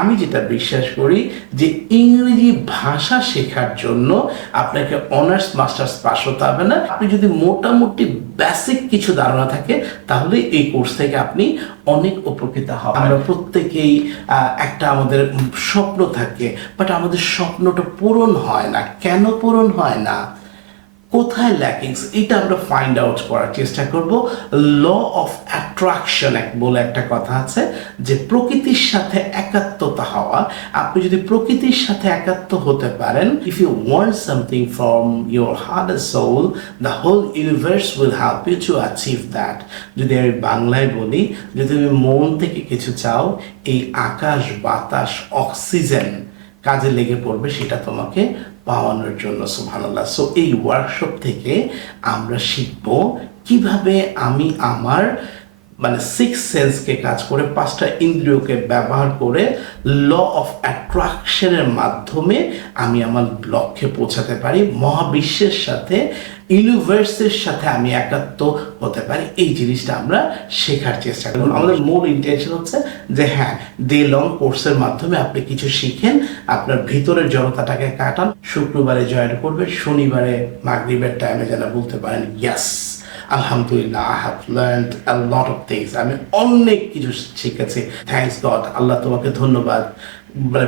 আমি যেটা বিশ্বাস করি যে ইংরেজি ভাষা শেখার জন্য আপনাকে অনার্স মাস্টার্স পাস হতে হবে না। আপনি যদি মোটামুটি বেসিক কিছু ধারণা থাকে তাহলে এই কোর্স থেকে আপনি অনেক উপকৃত হবেন। আমরা প্রত্যেকেই একটা আমাদের স্বপ্ন থাকে, বাট আমাদের স্বপ্নটা পূরণ হয় না। কেন পূরণ হয় না, কোথায় ল্যাকিংস, এটা আমরা ফাইন্ড আউট করার চেষ্টা করব। ল অফ অ্যাট্রাকশন বলে একটা কথা আছে, যে প্রকৃতির সাথে একাত্মতা হওয়া। আপনি যদি প্রকৃতির সাথে একাত্ম হতে পারেন, if you want something from your heart and soul, the whole universe will help you to achieve that. যদি আমি বাংলায় বলি, যদি তুমি মন থেকে কিছু চাও, এই আকাশ বাতাস অক্সিজেন কাজে লেগে পড়বে সেটা তোমাকে পাওয়ানোর জন্য। সুবহানাল্লাহ। সো এই ওয়ার্কশপ থেকে আমরা শিখব কিভাবে আমি আমার সিক্স সেন্সকে কাজ করে, পাঁচটা ইন্দ্রিয়কে ব্যবহার করে ল অফ অ্যাট্রাকশনের মাধ্যমে আমি আমার লক্ষ্যে পৌঁছাতে পারি, মহাবিশ্বের সাথে ইউনিভার্সের সাথে আমি একাত্ম হতে পারি। এই জিনিসটা আমরা শেখার চেষ্টা করব। আমাদের মূল ইন্টেনশন হচ্ছে যে হ্যাঁ, ডে লং কোর্সের মাধ্যমে আপনি কিছু শিখেন, আপনার ভিতরের জড়তাটাকে কাটান। শুক্রবারে জয়েন করবেন, শনিবারে মাগরিবের টাইমে যেন বলতে পারেন ইয়েস আলহামদুলিল্লাহ, I have learned a lot of things, আমি অনেক কিছু শিখেছি, থ্যাঙ্কস গড, আল্লাহ তোমাকে ধন্যবাদ,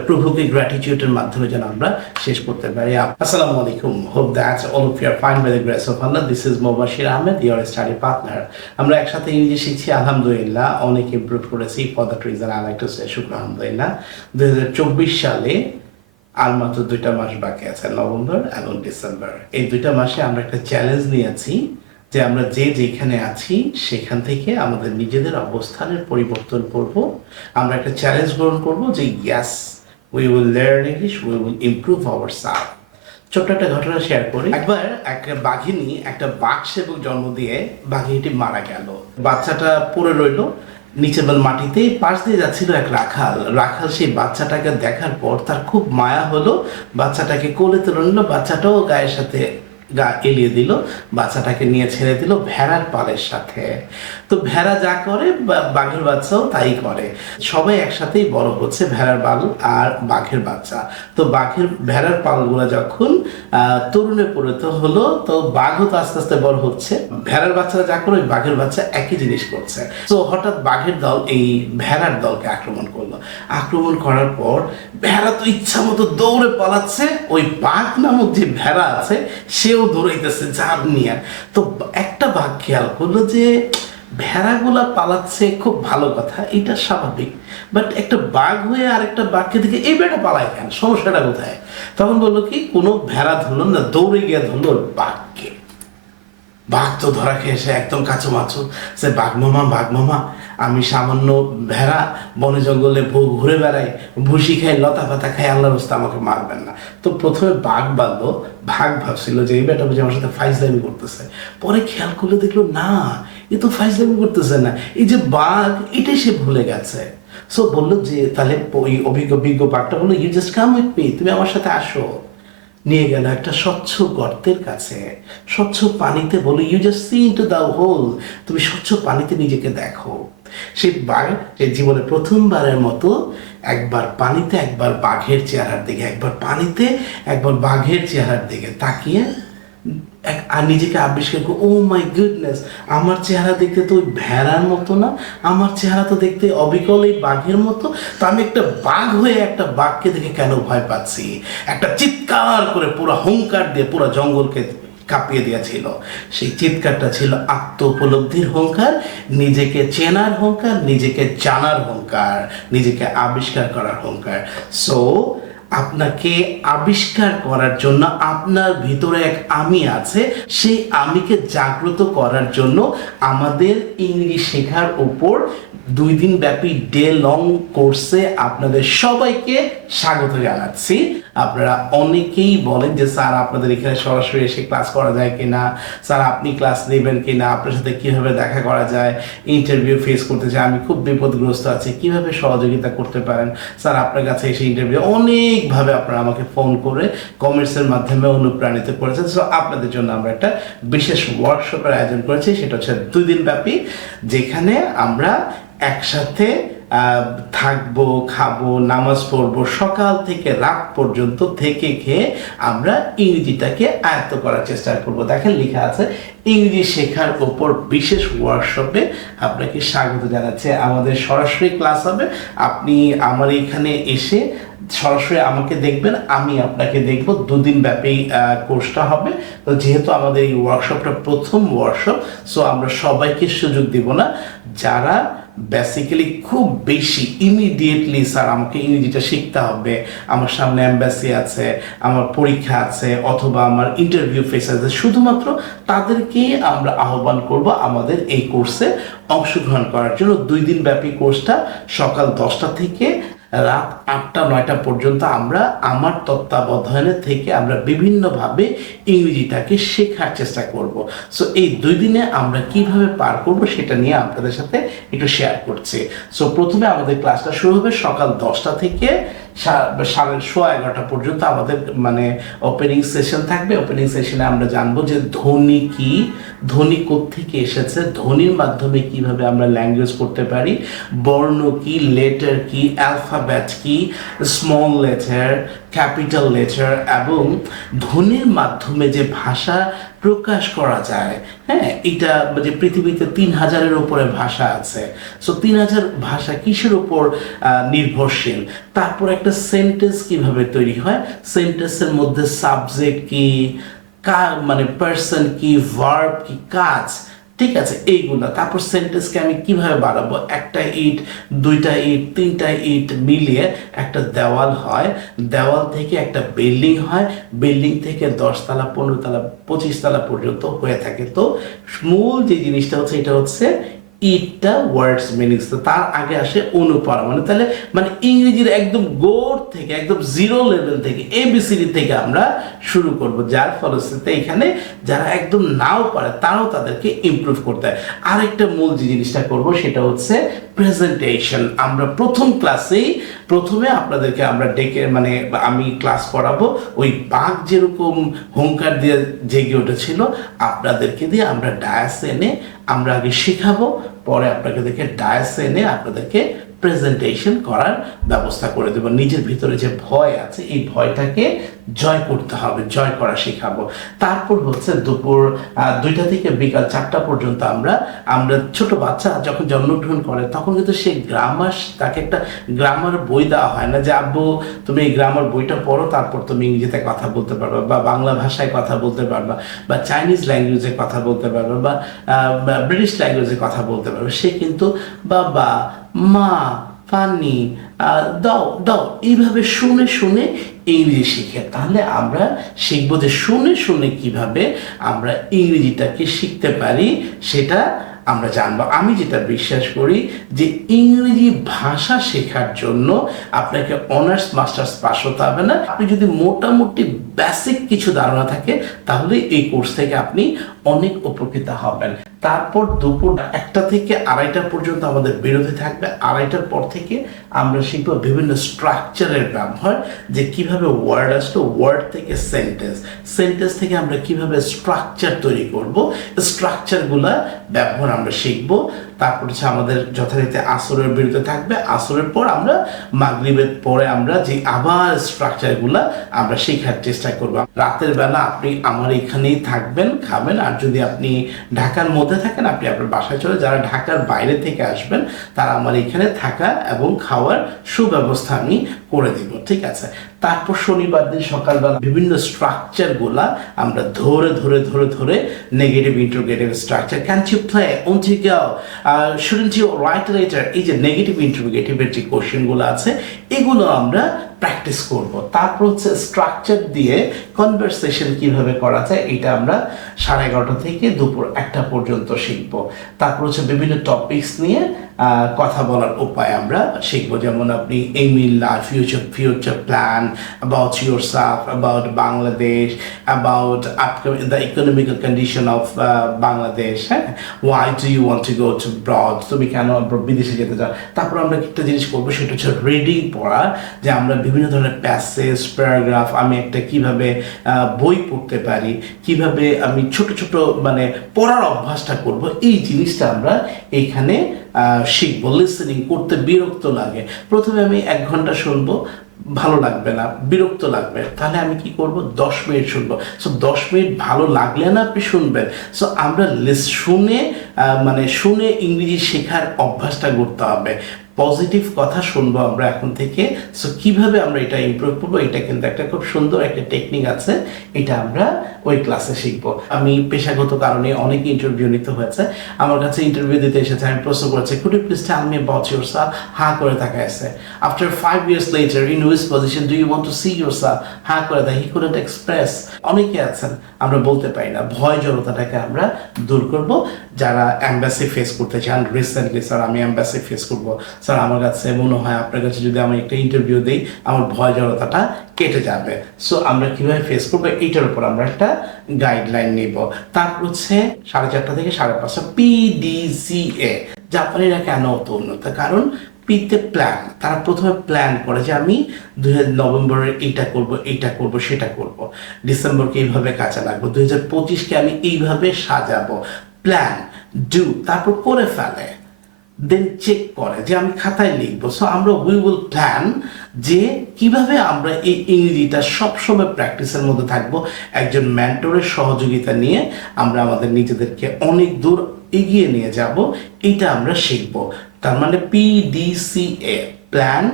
প্রভুকে গ্র্যাটিটিউডের মাধ্যমে যেন আমরা শেষ করতে পারি। আসসালামু আলাইকুম, hope that all of you are fine by the grace of Allah. This is Mobashir Ahmed, your study partner. আমরা একসাথে ইংরেজি শিখছি, আলহামদুলিল্লাহ অনেক ইমপ্রুভ করেছি। For that reason I like to say শুকর আলহামদুলিল্লাহ। 2024 সালে আর মাত্র 2টা মাস বাকি আছে, নভেম্বর এবং ডিসেম্বর। এই 2টা মাসে আমরা একটা চ্যালেঞ্জ নিয়েছি যে আমরা যে যেখানে আছি সেখান থেকে আমাদের নিজেদের অবস্থানের পরিবর্তন করব। আমরা একটা চ্যালেঞ্জ গ্রহণ করব যে yes, we will learn English, we will improve our self. ছোট্ট একটা ঘটনা শেয়ার করি। একবার একটা বাঘিনী একটা বাঘ সেবক জন্ম দিয়ে বাঘিনীটি মারা গেল। বাচ্চাটা পড়ে রইল নিচে মাটিতে। পাশ দিয়ে যাচ্ছিল এক রাখাল। রাখাল সেই বাচ্চাটাকে দেখার পর তার খুব মায়া হলো, বাচ্চাটাকে কোলে তুলে নিল, বাচ্চাটাও গায়ের সাথে গা এলিয়ে দিল, বাচ্চাটাকে নিয়ে ছেড়ে দিল ভেড়ার পালের সাথে। তো ভেড়া যা করে বাঘের বাচ্চাও তাই করে, সবাই একসাথেই বড় হচ্ছে, ভেড়ার পাল আর বাঘের বাচ্চা। তো ভেড়ার পালগুলো যখন তরুণে পরিণত হলো, তো বাঘও তো আস্তে আস্তে বড় হচ্ছে, ভেড়ার বাচ্চারা যা করে ওই বাঘের বাচ্চা একই জিনিস করছে। তো হঠাৎ বাঘের দল এই ভেড়ার দলকে আক্রমণ করলো। আক্রমণ করার পর ভেড়া তো ইচ্ছা মতো দৌড়ে পালাচ্ছে, ওই বাঘ নামক যে ভেড়া আছে সেও দৌড়াইতেছে ঝাঁপ নিয়ে। তো একটা বাঘ খেয়াল করলো যে ভেড়াগুলা পালাচ্ছে, খুব ভালো কথা, এটা স্বাভাবিক, বাট একটা বাঘ হয়ে আর একটা বাঘকে দেখে এই বেটা পালায় কেন, সমস্যাটা কোথায়? তখন বললো কি, কোনো ভেড়া ধরলো না, দৌড়ে গিয়ে ধরলো বাঘকে। বাঘ তো ধরা খেয়ে এসে একদম কাছুমাছু, সে বাঘ মামা, আমি সামান্য ভেড়া, বনে জঙ্গলে ঘুরে বেড়াই, ভুসি খাই, লতা পাতা খাই, আল্লাহর রাস্তা আমাকে মারবেন না। তো প্রথমে বাঘ বাঁধলো, ভাগ ভাবছিল যে এই বেটা বুঝে আমার সাথে ফাইজলামি করতেছে। পরে খেয়াল করলে দেখলো না, এ তো ফাইজলামি করতেছে না, এই যে বাঘ, এটাই সে ভুলে গেছে। সো বললো যে তাহলে ওই অভিজ্ঞ বাঘটা বললো, you just come with me, তুমি আমার সাথে আসো। নিয়ে গেল একটা স্বচ্ছ গর্তের কাছে, স্বচ্ছ পানিতে, বলো you just see into the hole, তুমি স্বচ্ছ পানিতে নিজেকে দেখো। সেই বাঘ জীবনে প্রথমবারের মতো একবার পানিতে, একবার বাঘের চেহারার দিকে, একবার পানিতে, একবার বাঘের চেহারার দিকে তাকিয়ে আর নিজেকে আবিষ্কার করো, ও মাই গুডনেস, আমার চেহারা দেখতে তো ওই ভেড়ার মতো না, আমার চেহারা তো দেখতে অবিকল এই বাঘের মতো, তো আমি একটা বাঘ হয়ে একটা বাঘকে দেখে কেন ভয় পাচ্ছি? একটা চিৎকার করে পুরো হুঙ্কার দিয়ে পুরো জঙ্গলকে কাঁপিয়ে দিয়েছিল। সেই চিৎকারটা ছিল আত্ম উপলব্ধির হুঙ্কার, নিজেকে চেনার হুঙ্কার, নিজেকে জানার হুঙ্কার, নিজেকে আবিষ্কার করার হুঙ্কার। সো আপনাকে আবিষ্কার করার জন্য, আপনার ভিতরে এক আমি আছে, সেই আমিকে জাগ্রত করার জন্য আমাদের ইংরেজি শেখার উপর 2 দিন ব্যাপী ডে লং কোর্সে আপনাদের সবাইকে স্বাগত জানাচ্ছি। আপনারা অনেকেই বলেন যে স্যার আপনাদের এখানে সরাসরি এসে ক্লাস করা যায় কিনা, স্যার আপনি ক্লাস নেবেন কিনা, আপনার সাথে কিভাবে দেখা করা যায়, ইন্টারভিউ ফেস করতে চাই, আমি খুব বিপদগ্রস্ত আছি, কিভাবে সহযোগিতা করতে পারেন স্যার আপনার কাছে এসে ইন্টারভিউ। অনেকভাবে আপনারা আমাকে ফোন করে কমেন্টসের মাধ্যমে অনুপ্রাণিত করেছেন। সো আপনাদের জন্য আমরা একটা বিশেষ ওয়ার্কশপের আয়োজন করেছি, সেটা হচ্ছে 2 দিন ব্যাপী, যেখানে আমরা একসাথে থাকবো, খাবো, নামাজ পড়বো, সকাল থেকে রাত পর্যন্ত থেকে খেয়ে আমরা ইংরেজিটাকে আয়ত্ত করার চেষ্টা করব। দেখেন লেখা আছে ইংরেজি শেখার উপর বিশেষ ওয়ার্কশপে আপনাকে স্বাগত জানাচ্ছে। আমাদের সরাসরি ক্লাস হবে, আপনি আমার এখানে এসে সরাসরি আমাকে দেখবেন, আমি আপনাকে দেখব। 2 দিন ব্যাপী কোর্সটা হবে। তো যেহেতু আমাদের এই ওয়ার্কশপটা প্রথম ওয়ার্কশপ, সো আমরা সবাইকে সুযোগ দিব না। যারা বেসিক্যালি খুব বেশি ইমিডিয়েটলি স্যার আমাকে ইংরেজিটা শিখতে হবে, আমার সামনে এমবাসি আছে, আমার পরীক্ষা আছে, অথবা আমার ইন্টারভিউ ফেস আছে, শুধুমাত্র তাদেরকেই আমরা আহ্বান করব আমাদের এই কোর্সে অংশগ্রহণ করার জন্য। 2 দিন ব্যাপী কোর্সটা সকাল 10টা থেকে রাত 8টা-9টা পর্যন্ত আমরা আমার তত্ত্বাবধানে থেকে আমরা বিভিন্নভাবে ইংরেজিটাকে শেখার চেষ্টা করব। সো এই 2 দিনে আমরা কিভাবে পার করব সেটা নিয়ে আপনাদের সাথে একটু শেয়ার করছি। সো প্রথমে আমাদের ক্লাসটা শুরু হবে সকাল 10টা থেকে 11:30 পর্যন্ত আমাদের মানে ওপেনিং সেশন থাকবে। ওপেনিং সেশনে আমরা জানবো যে ধ্বনি কি, ধ্বনি কোত্থেকে এসেছে, ধ্বনির মাধ্যমে কিভাবে আমরা ল্যাঙ্গুয়েজ করতে পারি, বর্ণ কি, লেটার কি, অ্যালফাবেট কি, স্মল লেটার, ক্যাপিটাল লেটার, এবং ধ্বনির মাধ্যমে যে ভাষা প্রকাশ করা যায়। হ্যাঁ, এটা যে পৃথিবীতে 3000-এর উপরে ভাষা আছে। সো 3000 ভাষা কিসের উপর নির্ভরশীল? তারপর একটা সেন্টেন্স কিভাবে তৈরি হয়, সেন্টেন্সের মধ্যে সাবজেক্ট কি, মানে পার্সন কি, ভার্ব কি, কাজ, ঠিক আছে, এইগুলো। তারপর সেন্টেন্সকে আমি কিভাবে বাড়াবো, একটা ইট, 2টা ইট, 3টা ইট মিলিয়ে একটা দেওয়াল হয়, দেওয়াল থেকে একটা বিল্ডিং হয়, বিল্ডিং থেকে 10 তলা, 15 তলা, 25 তলা পর্যন্ত হয়ে থাকে। তো মূল যে জিনিসটা হচ্ছে এটা হচ্ছে ইটটা ওয়ার্ডস মিনিংস। তো তার আগে আসে অনুপ্রাণ, মানে তাহলে মানে ইংরেজির একদম গোড় থেকে, একদম জিরো লেভেল থেকে, এবিসিডি থেকে আমরা শুরু করব, যার ফলশ্রুতিতে এখানে যারা একদম নাও পারে তারাও তাদেরকে ইমপ্রুভ করতে হয়। আরেকটা মূল যে জিনিসটা করব সেটা হচ্ছে প্রেজেন্টেশন। আমরা প্রথম ক্লাসেই প্রথমে আপনাদেরকে আমরা ডেকে মানে আমি ক্লাস করাবো, ওই বাঘ যেরকম হুঙ্কার দিয়ে জেগে উঠেছিল আপনাদেরকে দিয়ে আমরা ডায়াস এনে আমরা আগে শেখাবো, পরে আপনাকে দেখে ডায়াস এনে আপনাদেরকে প্রেজেন্টেশন করার ব্যবস্থা করে দেবো। নিজের ভিতরে যে ভয় আছে এই ভয়টাকে জয় করতে হবে, জয় করা শেখাবো। তারপর হচ্ছে দুপুর 2টা থেকে বিকাল 4টা পর্যন্ত আমরা ছোট বাচ্চা যখন জন্মগ্রহণ করে তখন কিন্তু সে গ্রামার, তাকে একটা গ্রামার বই দেওয়া হয় না যে আব্বু তুমি এই গ্রামার বইটা পড়ো, তারপর তুমি ইংরেজিতে কথা বলতে পারবা, বা বাংলা ভাষায় কথা বলতে পারবা, বা চাইনিজ ল্যাঙ্গুয়েজে কথা বলতে পারবা, বা ব্রিটিশ ল্যাঙ্গুয়েজে কথা বলতে পারবে। সে কিন্তু বাবা, মা, পানি, দাও দাও এইভাবে শুনে শুনে ইংরেজি শিখে। তাহলে আমরা শিখবো যে শুনে শুনে কিভাবে আমরা ইংরেজিটাকে শিখতে পারি সেটা আমরা জানবো। আমি যেটা বিশ্বাস করি যে ইংরেজি ভাষা শেখার জন্য আপনাকে অনার্স মাস্টার্স পাস হতে হবে না। আপনি যদি মোটামুটি বেসিক কিছু ধারণা থাকে তাহলে এই কোর্স থেকে আপনি অনেক উপকৃত হবেন। তারপর দুপুর 1টা থেকে 2:30 পর্যন্ত আমাদের বিরতি থাকবে। 2:30টার পর থেকে আমরা শিখব বিভিন্ন স্ট্রাকচারের ব্যবহার, যে কিভাবে ওয়ার্ড আসলো, ওয়ার্ড থেকে সেন্টেন্স, সেন্টেন্স থেকে আমরা কিভাবে স্ট্রাকচার তৈরি করব, স্ট্রাকচারগুলা ব্যবহার আমরা শিখব। তারপর হচ্ছে আমাদের যথারীতি আসরের বিরতি থাকবে। আসরের পর আমরা মাগরিবের পরে আমরা যে আবার স্ট্রাকচারগুলা আমরা শেখার চেষ্টা করব। রাতের বেলা আপনি আমার এখানেই থাকবেন, খাবেন। আর যদি আপনি ঢাকার মধ্যে থাকেন আপনি আপনার বাসায় চলে, যারা ঢাকার বাইরে থেকে আসবেন তারা আমার এখানে থাকা এবং খাওয়ার সুব্যবস্থা আমি করে দিব, ঠিক আছে। তারপর শনিবার দিন সকালবেলা বিভিন্ন স্ট্রাকচারগুলা আমরা ধরে ধরে ধরে ধরে negative interrogative structure, can't you play, won't you go, shouldn't you write letter, এই যে নেগেটিভ ইন্টারোগেটিভের যে কোশ্চেনগুলো আছে এগুলো আমরা প্র্যাকটিস করব। তারপর হচ্ছে স্ট্রাকচার দিয়ে কনভারসেশন কিভাবে করা যায় এটা আমরা 11:30 থেকে দুপুর 1টা পর্যন্ত শিখবো। তারপর হচ্ছে বিভিন্ন টপিকস নিয়ে কথা বলার উপায় আমরা শিখবো, যেমন আপনি aim in life, future plan, about yourself, about Bangladesh, about the economical condition of Bangladesh, why do you want to go to abroad, তুমি কেন বিদেশে যেতে চাও। তারপর আমরা একটা জিনিস করবো সেটা হচ্ছে রিডিং পড়া, যে আমরা বিভিন্ন ধরনের প্যাসেজ, প্যারাগ্রাফ, আমি একটা কিভাবে বই পড়তে পারি, কিভাবে আমি ছোট ছোট মানে পড়ার অভ্যাসটা করব, এই জিনিসটা আমরা এখানে শিখবো। লিসেনিং করতে বিরক্ত লাগে, প্রথমে আমি 1 ঘন্টা শুনবো, ভালো লাগবে না, বিরক্ত লাগবে, তাহলে আমি কি করব, 10 মিনিট শুনবো। সো 10 মিনিট ভালো লাগলে না আপনি শুনবেন। সো আমরা শুনে ইংরেজি শেখার অভ্যাসটা করতে হবে। পজিটিভ কথা শুনবো আমরা এখন থেকে। সো কিভাবে আমরা এটা ইমপ্রুভ করবো, এটা কিন্তু একটা খুব সুন্দর একটা টেকনিক আছে, এটা আমরা ওই ক্লাসে শিখবো। আমি পেশাগত কারণে অনেক ইন্টারভিউ নিতে হয়েছে, আমার কাছে ইন্টারভিউ দিতে এসেছে, আমি প্রশ্ন করেছি could you please tell me about yourself, হ্যাঁ করে তাকায় আছে। After 5 years later in which position do you want to see yourself, হ্যাঁ করে তাই, হি couldn't express। অনেকে আছেন আমরা বলতে পারি না, ভয় জড়তাটাকে আমরা দূর করব। যারা এমবাসি ফেস করতে চান, রিসেন্টলি স্যার আমি এমবাসি ফেস করব, স্যার আমার কাছে মনে হয় আপনার কাছে যদি আমি একটা ইন্টারভিউ দিই আমার ভয় জড়তাটা কেটে যাবে। সো আমরা কিভাবে ফেস করবো এইটার উপর আমরা একটা গাইডলাইন নিব। তারপর হচ্ছে 4:30 থেকে 5:30 PDCA। জাপানিরা কেন অত উন্নত, কারণ পিতে প্ল্যান, তারা প্রথমে প্ল্যান করে যে আমি নভেম্বরে এইটা করব, এইটা করব, সেটা করব, ডিসেম্বরকে এইভাবে কাজে লাগবো, 2025কে আমি এইভাবে সাজাবো, প্ল্যান ডু, তারপর করে ফেলে, দেন চেক করে যে আমি খাতায় লিখবো। সো আমরা উই উইল প্ল্যান যে কিভাবে আমরা এই ইংরেজিটা সবসময় প্র্যাকটিসের মধ্যে থাকবো। একজন মেন্টরের সহযোগিতা নিয়ে আমরা আমাদের নিজেদেরকে অনেক দূর এগিয়ে নিয়ে যাব, এইটা আমরা শিখবো। তার মানে PDCA, প্ল্যান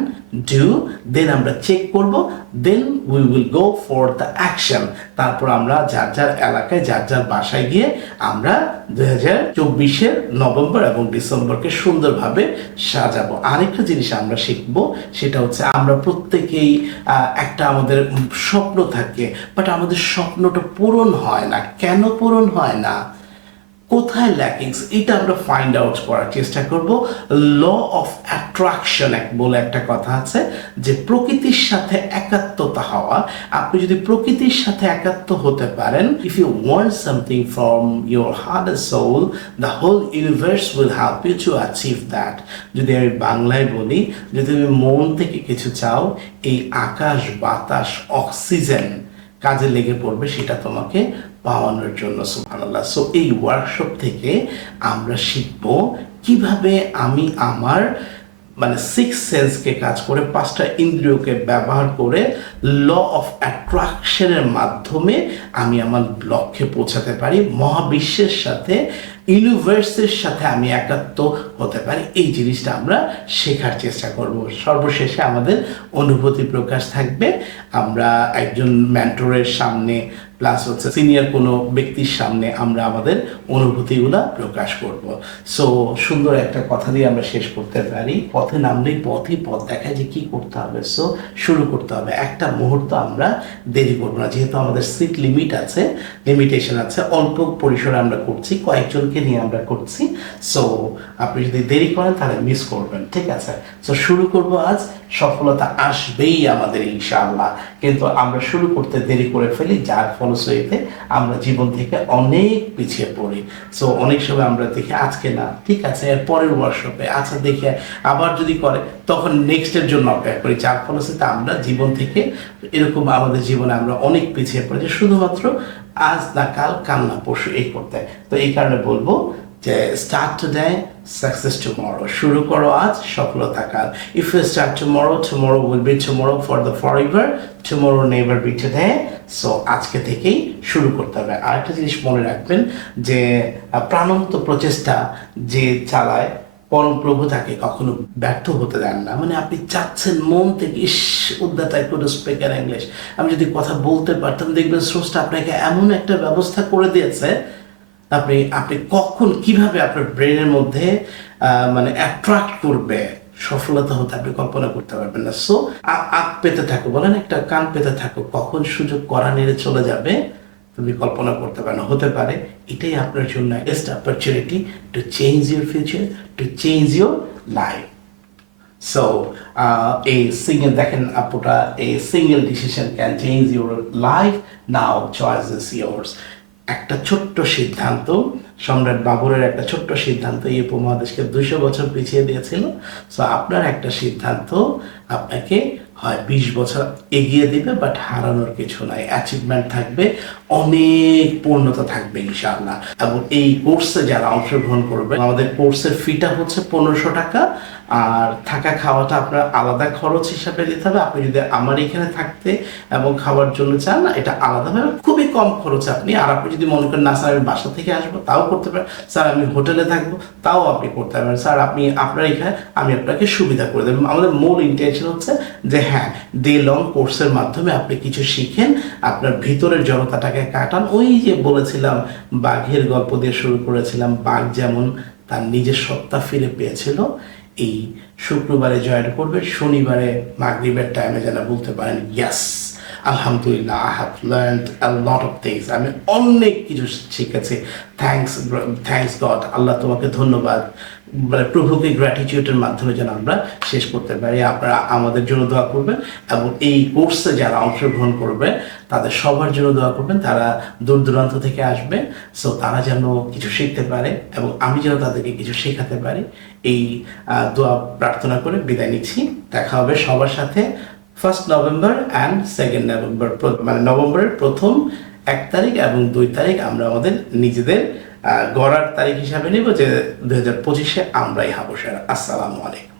ডু, দেন আমরা চেক করব, then we will go for the action. তারপর আমরা যার যার এলাকায় যার যার বাসায় গিয়ে আমরা 2024-এর নভেম্বর এবং ডিসেম্বরকে সুন্দরভাবে সাজাবো। আরেকটা জিনিস আমরা শিখবো, সেটা হচ্ছে আমরা প্রত্যেকেই একটা আমাদের স্বপ্ন থাকে, বাট আমাদের স্বপ্নটা পূরণ হয় না। কেন পূরণ হয় না, কোথায় ল্যাকিংস, এটা আমরা ফাইন্ড আউট করার চেষ্টা করব। ল অফ অ্যাট্রাকশন বলে একটা কথা আছে, যে প্রকৃতির সাথে একাত্মতা হওয়া। আপনি যদি প্রকৃতির সাথে একাত্ম হতে পারেন, if you want something from your heart and soul, the whole universe will help you to achieve that. যদি আমি বাংলায় বলি, যদি তুমি মন থেকে কিছু চাও, এই আকাশ বাতাস অক্সিজেন কাজে লেগে পড়বে সেটা তোমাকে পাওয়ানোর জন্য। সুবহানাল্লাহ। সো এই ওয়ার্কশপ থেকে আমরা শিখব কিভাবে আমি আমার সিক্স সেন্সকে কাজ করে, 5টা ইন্দ্রিয়কে ব্যবহার করে ল অফ অ্যাট্রাকশনের মাধ্যমে আমি আমার লক্ষ্যে পৌঁছাতে পারি, মহাবিশ্বের সাথে, ইউনিভার্সের সাথে আমি একাত্ম হতে পারি। এই জিনিসটা আমরা শেখার চেষ্টা করব। সর্বশেষে আমাদের অনুভূতি প্রকাশ থাকবে। আমরা একজন মেন্টরের সামনে প্লাস হচ্ছে সিনিয়র কোনো ব্যক্তির সামনে আমরা আমাদের অনুভূতিগুলা প্রকাশ করব। সো সুন্দর একটা কথা দিয়ে আমরা শেষ করতে পারি, পথে নামলেই পথই পথ দেখায় যে কি করতে হবে। সো শুরু করতে হবে, একটা মুহূর্ত আমরা দেরি করবো না, যেহেতু আমাদের সিট লিমিটেশন আছে, অল্প পরিসরে আমরা করছি, কয়েকজনকে নিয়ে আমরা করছি। সো আপনি যদি দেরি করেন তাহলে মিস করবেন, ঠিক আছে? সো শুরু করব আজ, সফলতা আসবেই আমাদের ইনশাআল্লাহ, কিন্তু আমরা শুরু করতে দেরি করে ফেলি, যার ফলশ্রুতিতে আমরা জীবন থেকে অনেক পিছিয়ে পড়ি। সো অনেক সময় আমরা দেখি আজকে না, ঠিক আছে এর পরের ওয়ার্কশপে, আচ্ছা দেখে আবার যদি করে তখন নেক্সটের জন্য অপেক্ষা করি, যার ফলশ্রুতিতে আমরা জীবন থেকে এরকম আমাদের জীবনে আমরা অনেক পিছিয়ে পড়ি, যে শুধুমাত্র আজ না কাল, কাল না পরশু এই করতে। তো এই কারণে বলবো যে স্টার্ট টুডে, সাকসেস টুমরো। শুরু করো আজ, সফলতা কাল। If you start tomorrow, tomorrow will be tomorrow for the forever, tomorrow never be today. So আজকে থেকেই শুরু করতে হবে। আরেকটা জিনিস মনে রাখবেন, যে প্রাণান্ত প্রচেষ্টা যে চালায়, পরমপ্রভু তাকে কখনো ব্যর্থ হতে দেন না। আপনি চাচ্ছেন মন থেকে, wish that I could speak in English, আমি যদি কথা বলতে পারতাম, দেখবেন স্রষ্টা আপনাকে এমন একটা ব্যবস্থা করে দিয়েছে, আপনি কখন কিভাবে আপনার ব্রেনের মধ্যে অ্যাট্রাক্ট করবে সফলতা হতে আপনি কল্পনা করতে পারবেন না। সো আগ পেতে থাকো, বলেন একটা কান পেতে থাকো, কখন সুযোগ করা নেড়ে চলে যাবে তুমি কল্পনা করতে পারো না। হতে পারে এটাই আপনার জন্য best opportunity to change your future, to change your life. So এই সিঙ্গেল দেখেন আপুটা, এই single decision can change your life, now choice is yours. একটা ছোট্ট সিদ্ধান্ত, সম্রাট বাবরের একটা ছোট্ট সিদ্ধান্ত এই উপমহাদেশকে 200 বছর পিছিয়ে দিয়েছিল। সো আপনার একটা সিদ্ধান্ত আপনাকে হয় 20 বছর এগিয়ে দিবে, বাট হারানোর কিছু নাই, অ্যাচিভমেন্ট থাকবে, অনেক পূর্ণতা থাকবে ইনশাআল্লাহ। এবং এই কোর্সে যারা অংশগ্রহণ করবে, আমাদের কোর্সের ফিটা হচ্ছে 1500 টাকা, আর থাকা খাওয়াটা আপনার আলাদা খরচ হিসাবে দিতে হবে। আপনি যদি আমার এখানে থাকতে এবং খাওয়ার জন্য চান, এটা আলাদাভাবে খুবই কম খরচে আপনি। আর আপনি যদি মনে করেন না স্যার আমি বাসা থেকে আসবো, তাও করতে পারেন। স্যার আমি হোটেলে থাকবো, তাও আপনি করতে পারেন। স্যার আপনি আপনার এখানে আমি আপনাকে সুবিধা করে দেবো। আমাদের মূল ইন্টেনশন হচ্ছে যে হ্যাঁ, ডে লং কোর্সের মাধ্যমে আপনি কিছু শিখেন, আপনার ভিতরের জড়তাটাকে কাটান। ওই যে বলেছিলাম, বাঘের গল্প দিয়ে শুরু করেছিলাম, বাঘ যেমন তার নিজের সত্তা ফিরে পেয়েছিল, এই শুক্রবারে জয়েন করবে, শনিবারে মাগরিবের টাইমে যেন বলতে পারেন ইয়াস আলহামদুলিল্লাহ, I have learned a lot of things, আমি অনেক কিছু শিখেছি, থ্যাঙ্কস গড, আল্লাহ তোমাকে ধন্যবাদ, মানে প্রভুকে গ্র্যাটিটিউডের মাধ্যমে যেন আমরা শেষ করতে পারি। আপনারা আমাদের জন্য দোয়া করবেন, এবং এই কোর্সে যারা অংশগ্রহণ করবে তাদের সবার জন্য দোয়া করবেন। তারা দূর দূরান্ত থেকে আসবে, সো তারা যেন কিছু শিখতে পারে এবং আমি যেন তাদেরকে কিছু শেখাতে পারি। এই দোয়া প্রার্থনা করে বিদায় নিচ্ছি। দেখা হবে সবার সাথে 1 নভেম্বর অ্যান্ড 2 নভেম্বর, মানে নভেম্বরের প্রথম 1 তারিখ এবং 2 তারিখ আমরা আমাদের নিজেদের গড়ার তারিখ হিসাবে নিব, যে 2025-এ আমরাই হব সেরা। আসসালামু আলাইকুম।